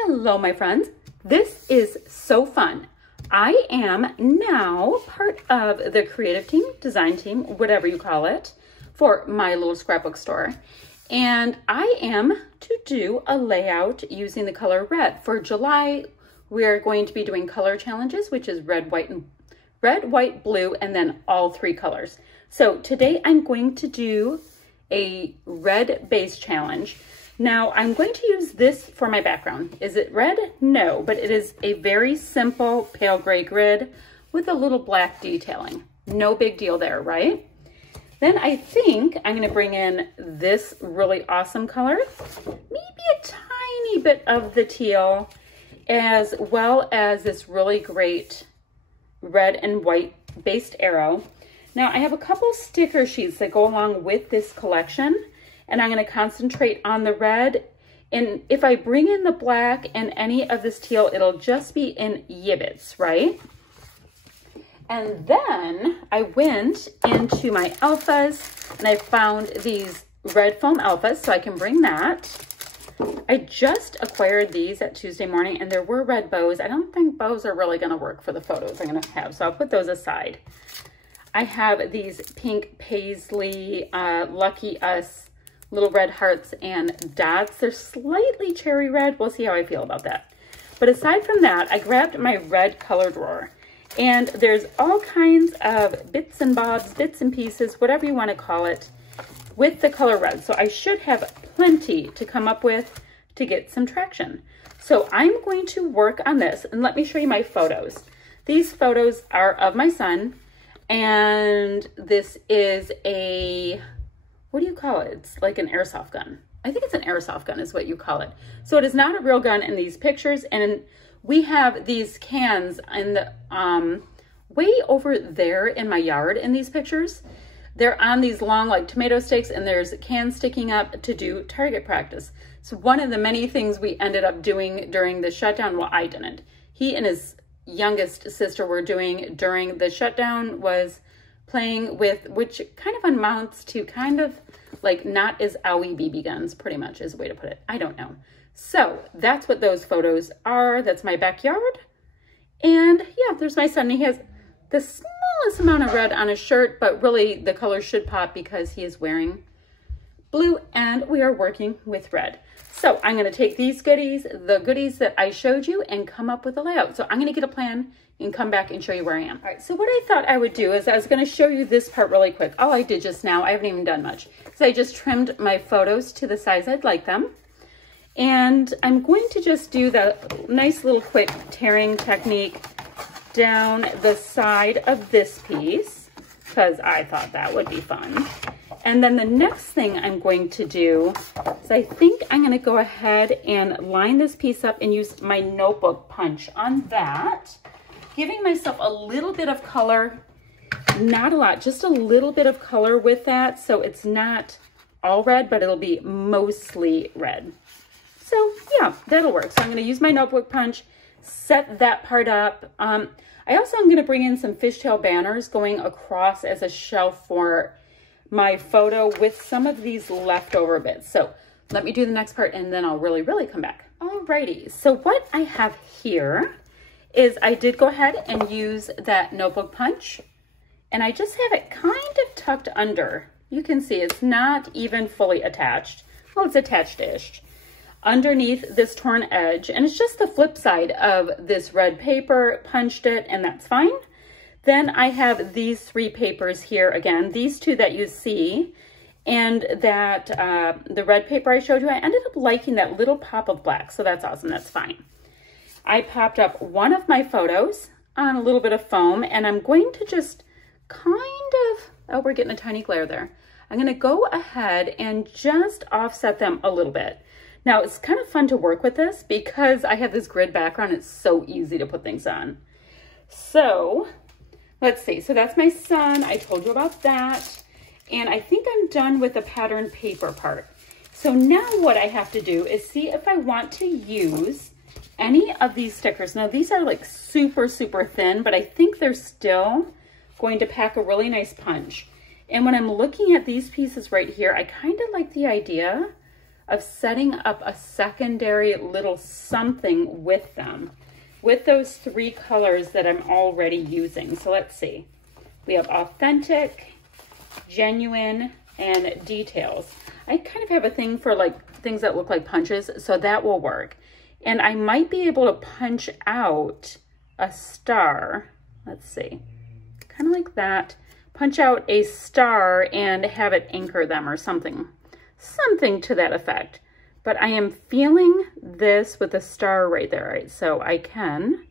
Hello, my friends. This is so fun. I am now part of the creative team, design team, whatever you call it, for my little scrapbook store. And I am to do a layout using the color red. For July, we are going to be doing color challenges, which is red, white, blue, and then all three colors. So today I'm going to do a red base challenge. Now I'm going to use this for my background. Is it red? No, but it is a very simple pale gray grid with a little black detailing. No big deal there, right? Then I think I'm gonna bring in this really awesome color, maybe a tiny bit of the teal, as well as this really great red and white based arrow. Now I have a couple sticker sheets that go along with this collection, and I'm going to concentrate on the red. And if I bring in the black and any of this teal, it'll just be in yibbits, right? And then I went into my alphas and I found these red foam alphas, so I can bring that. I just acquired these at Tuesday morning, and there were red bows. I don't think bows are really going to work for the photos I'm going to have, so I'll put those aside. I have these pink paisley Lucky Us little red hearts and dots. They're slightly cherry red. We'll see how I feel about that. But aside from that, I grabbed my red color drawer, and there's all kinds of bits and bobs, bits and pieces, whatever you want to call it, with the color red. So I should have plenty to come up with to get some traction. So I'm going to work on this, and let me show you my photos. These photos are of my son, and this is a, what do you call it? It's like an airsoft gun. I think it's an airsoft gun is what you call it. So it is not a real gun in these pictures. And we have these cans in the way over there in my yard in these pictures. They're on these long like tomato sticks, and there's cans sticking up to do target practice. So one of the many things we ended up doing during the shutdown, well, I didn't. He and his youngest sister were doing during the shutdown was playing with, which kind of amounts to kind of like not as owie BB guns, pretty much is a way to put it. I don't know. So that's what those photos are. That's my backyard. And yeah, there's my son. He has the smallest amount of red on his shirt, but really the color should pop because he is wearing blue and we are working with red. So I'm going to take these goodies, the goodies that I showed you, and come up with a layout. So I'm going to get a plan and come back and show you where I am. All right, so what I thought I would do is I was going to show you this part really quick. All I did just now, I haven't even done much. So I just trimmed my photos to the size I'd like them. And I'm going to just do the nice little quick tearing technique down the side of this piece, because I thought that would be fun. And then the next thing I'm going to do is I think I'm going to go ahead and line this piece up and use my notebook punch on that, giving myself a little bit of color, not a lot, just a little bit of color with that. So it's not all red, but it'll be mostly red. So yeah, that'll work. So I'm going to use my notebook punch, set that part up. I also am going to bring in some fishtail banners going across as a shelf for my photo with some of these leftover bits. So let me do the next part and then I'll really come back. Alrighty, so what I have here is I did go ahead and use that notebook punch, and I just have it kind of tucked under. You can see it's not even fully attached. Well, it's attached-ish underneath this torn edge, and it's just the flip side of this red paper, punched it, and that's fine. Then I have these three papers here again, these two that you see, and that the red paper I showed you. I ended up liking that little pop of black, so that's awesome, that's fine. I popped up one of my photos on a little bit of foam, and I'm going to just kind of, oh, we're getting a tiny glare there. I'm going to go ahead and just offset them a little bit. Now, it's kind of fun to work with this because I have this grid background. It's so easy to put things on. So let's see. So that's my son. I told you about that. And I think I'm done with the pattern paper part. So now what I have to do is see if I want to use any of these stickers. Now these are like super thin, but I think they're still going to pack a really nice punch. And when I'm looking at these pieces right here, I kind of like the idea of setting up a secondary little something with them, with those 3 colors that I'm already using. So let's see. We have authentic, genuine, and details. I kind of have a thing for like things that look like punches, so that will work. And I might be able to punch out a star. Let's see, kind of like that. Punch out a star and have it anchor them or something to that effect. But I am feeling this with a star right there, right? So I can,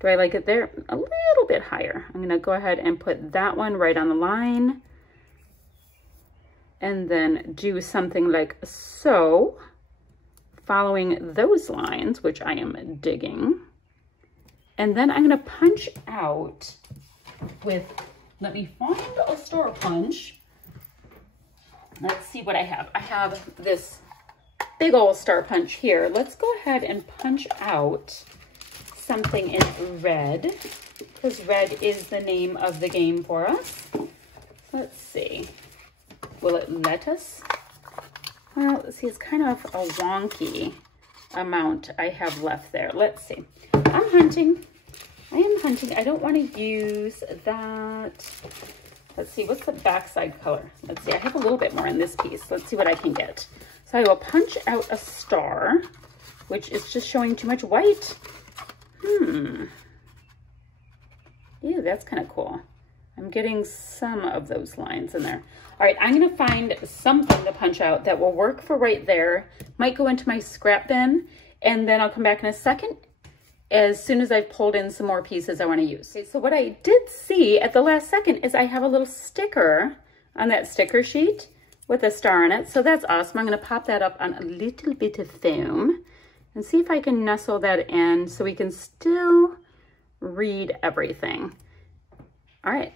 do I like it there? A little bit higher. I'm gonna go ahead and put that one right on the line. And then do something like so, following those lines, which I am digging. And then I'm gonna punch out with, let me find a star punch. Let's see what I have. I have this big old star punch here. Let's go ahead and punch out something in red, because red is the name of the game for us. Let's see. Will it let us? Well, let's see, it's kind of a wonky amount I have left there. Let's see. I'm hunting. I am hunting. I don't want to use that. Let's see, what's the backside color? Let's see, I have a little bit more in this piece. Let's see what I can get. So I will punch out a star, which is just showing too much white. Ew, that's kind of cool. I'm getting some of those lines in there. All right, I'm gonna find something to punch out that will work for right there. Might go into my scrap bin, and then I'll come back in a second as soon as I've pulled in some more pieces I wanna use. Okay, so what I did see at the last second is I have a little sticker on that sticker sheet with a star on it, so that's awesome. I'm gonna pop that up on a little bit of foam and see if I can nestle that in so we can still read everything. All right,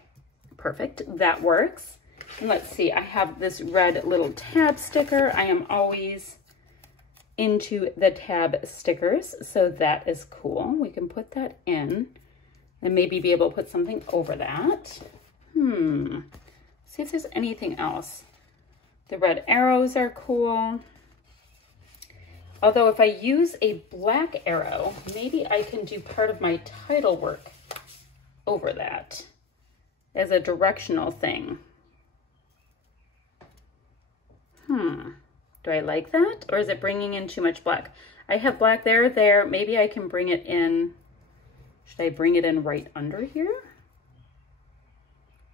perfect, that works. And let's see, I have this red little tab sticker. I am always into the tab stickers, so that is cool. We can put that in and maybe be able to put something over that. See if there's anything else. The red arrows are cool. Although if I use a black arrow, maybe I can do part of my title work over that as a directional thing. Do I like that? Or is it bringing in too much black? I have black there. Maybe I can bring it in. Should I bring it in right under here?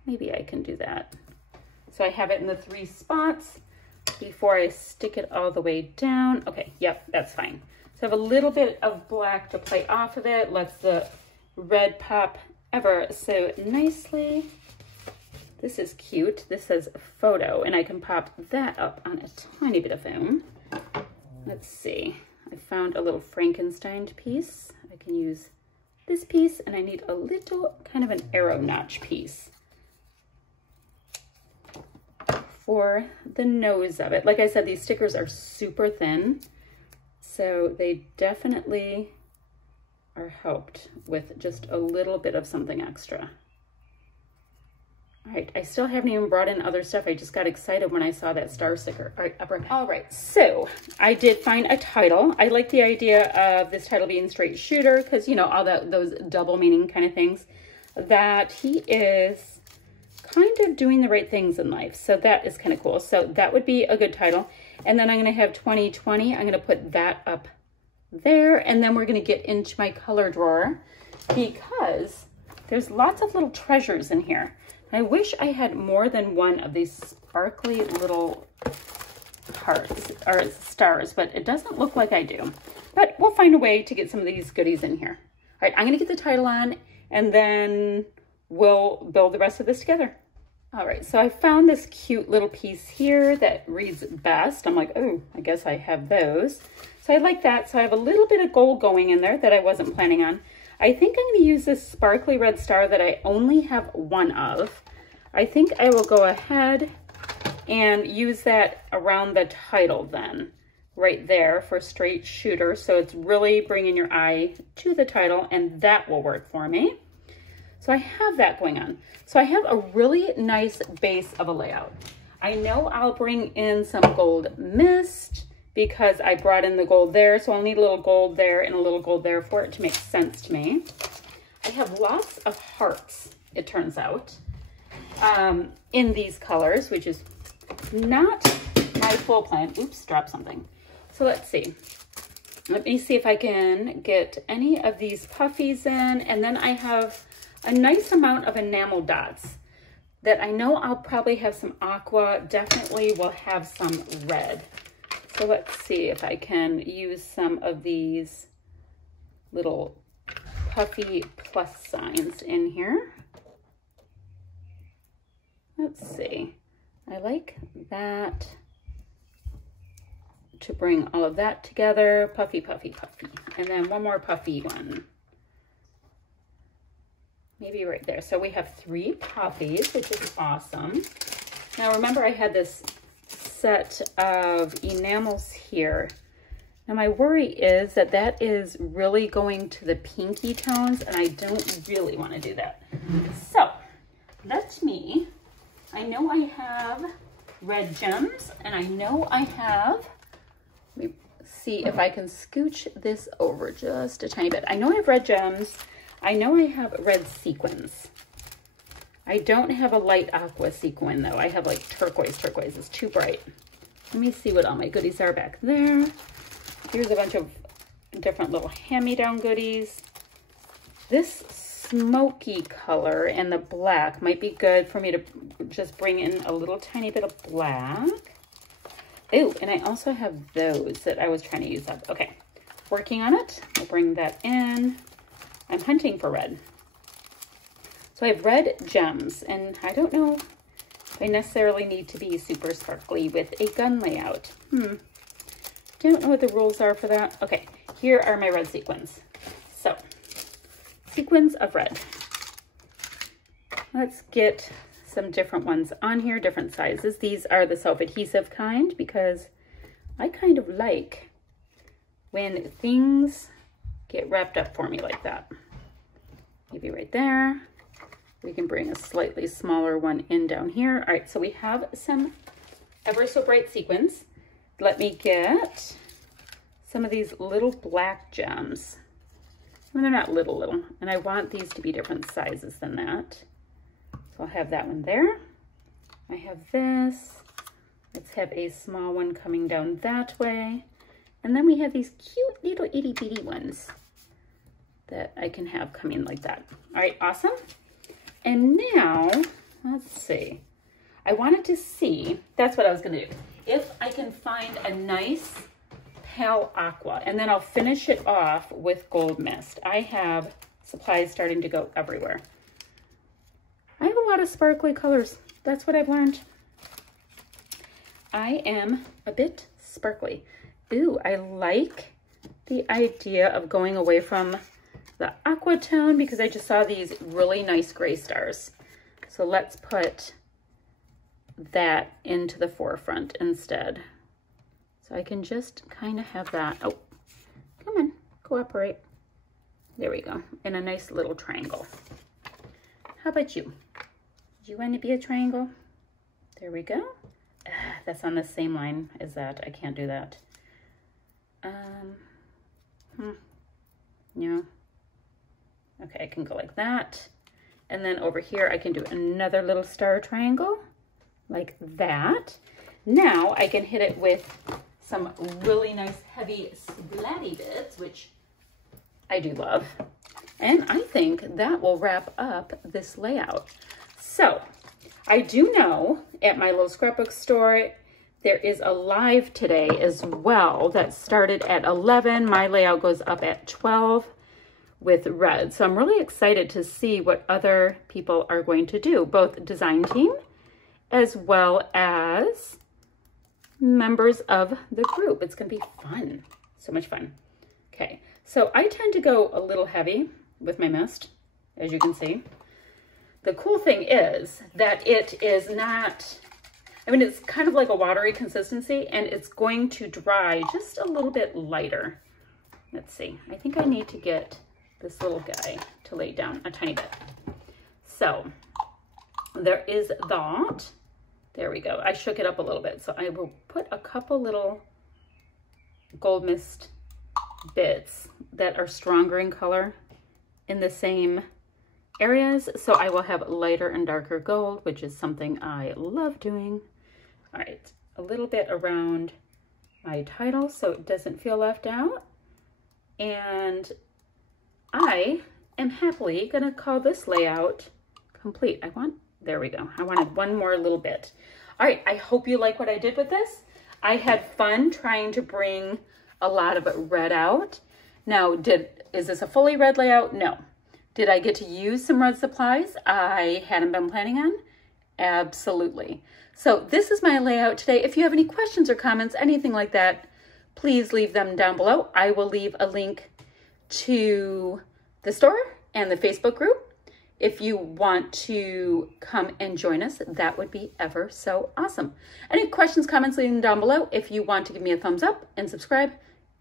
Maybe I can do that. So I have it in the 3 spots before I stick it all the way down. Okay, yep, that's fine. So I have a little bit of black to play off of it. Lets the red pop ever so nicely. This is cute. This says photo, and I can pop that up on a tiny bit of foam. Let's see. I found a little Frankenstein piece. I can use this piece, and I need a little kind of an arrow notch piece for the nose of it. Like I said, these stickers are super thin, so they definitely are helped with just a little bit of something extra. All right, I still haven't even brought in other stuff. I just got excited when I saw that star sticker. All right, so I did find a title. I like the idea of this title being straight shooter because, you know, all those double meaning kind of things, that he is kind of doing the right things in life. So that is kind of cool. So that would be a good title. And then I'm going to have 2020. I'm going to put that up there. And then we're going to get into my color drawer because there's lots of little treasures in here. I wish I had more than one of these sparkly little hearts or stars, but it doesn't look like I do. But we'll find a way to get some of these goodies in here. All right, I'm gonna get the title on and then we'll build the rest of this together. All right, so I found this cute little piece here that reads best. I'm like, oh, I guess I have those. So I like that. So I have a little bit of gold going in there that I wasn't planning on. I think I'm gonna use this sparkly red star that I only have one of. I think I will go ahead and use that around the title then, right there for straight shooter. So it's really bringing your eye to the title, and that will work for me. So I have that going on. So I have a really nice base of a layout. I know I'll bring in some gold mist because I brought in the gold there. So I'll need a little gold there and a little gold there for it to make sense to me. I have lots of hearts, it turns out, in these colors, which is not my full plan. Oops, dropped something. So let's see. Let me see if I can get any of these puffies in. And then I have a nice amount of enamel dots that I know I'll probably have some aqua. Definitely will have some red. So let's see if I can use some of these little puffy plus signs in here. Let's see. I like that to bring all of that together. Puffy, puffy, puffy. And then one more puffy one. Maybe right there. So we have 3 puffies, which is awesome. Now remember I had this set of enamels here. Now my worry is that that is really going to the pinky tones and I don't really want to do that. So let me, I know I have red gems and I know I have, let me see if I can scooch this over just a tiny bit. I know I have red gems. I know I have red sequins. I don't have a light aqua sequin though. I have like turquoise. Turquoise is too bright. Let me see what all my goodies are back there. Here's a bunch of different little hand-me-down goodies. This smoky color and the black might be good for me to just bring in a little tiny bit of black. Oh, and I also have those that I was trying to use up. Okay, working on it. I'll bring that in. I'm hunting for red. So I have red gems, and I don't know if I necessarily need to be super sparkly with a gun layout. Don't know what the rules are for that. Okay, here are my red sequins. So, sequins of red. Let's get some different ones on here, different sizes. These are the self-adhesive kind because I kind of like when things get wrapped up for me like that. Maybe right there. We can bring a slightly smaller one in down here. All right, so we have some ever so bright sequins. Let me get some of these little black gems. I mean, they're not little, and I want these to be different sizes than that. So I'll have that one there. I have this. Let's have a small one coming down that way. And then we have these cute little itty bitty ones that I can have coming like that. All right, awesome. And now, let's see. I wanted to see, that's what I was gonna do. If I can find a nice pale aqua, and then I'll finish it off with gold mist. I have supplies starting to go everywhere. I have a lot of sparkly colors. That's what I've learned. I am a bit sparkly. Ooh, I like the idea of going away from the aqua tone because I just saw these really nice gray stars. So let's put that into the forefront instead. So I can just kind of have that. Oh, come on, cooperate. There we go, in a nice little triangle. How about you? Do you want to be a triangle? There we go. That's on the same line as that. I can't do that. No. Okay, I can go like that. And then over here, I can do another little star triangle like that. Now I can hit it with some really nice heavy splatty bits, which I do love. And I think that will wrap up this layout. So I do know at my little scrapbook store, there is a live today as well that started at 11. My layout goes up at 12 with red. So I'm really excited to see what other people are going to do, both design team as well as members of the group. It's gonna be fun, so much fun. Okay, so I tend to go a little heavy with my mist, as you can see. The cool thing is that it is not, I mean, it's kind of like a watery consistency and it's going to dry just a little bit lighter. Let's see, I think I need to get this little guy to lay down a tiny bit. So there is that. There we go. I shook it up a little bit. So I will put a couple little gold mist bits that are stronger in color in the same areas. So I will have lighter and darker gold, which is something I love doing. All right, a little bit around my title so it doesn't feel left out. And I am happily gonna call this layout complete. There we go. I wanted one more little bit. All right, I hope you like what I did with this. I had fun trying to bring a lot of red out. Now, is this a fully red layout? No. Did I get to use some red supplies I hadn't been planning on? Absolutely. So this is my layout today. If you have any questions or comments, anything like that, please leave them down below. I will leave a link to the store and the Facebook group. If you want to come and join us, that would be ever so awesome. Any questions, comments, leave them down below. If you want to give me a thumbs up and subscribe,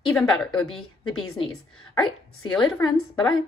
even better. It would be the bee's knees. All right, see you later, friends. Bye-bye.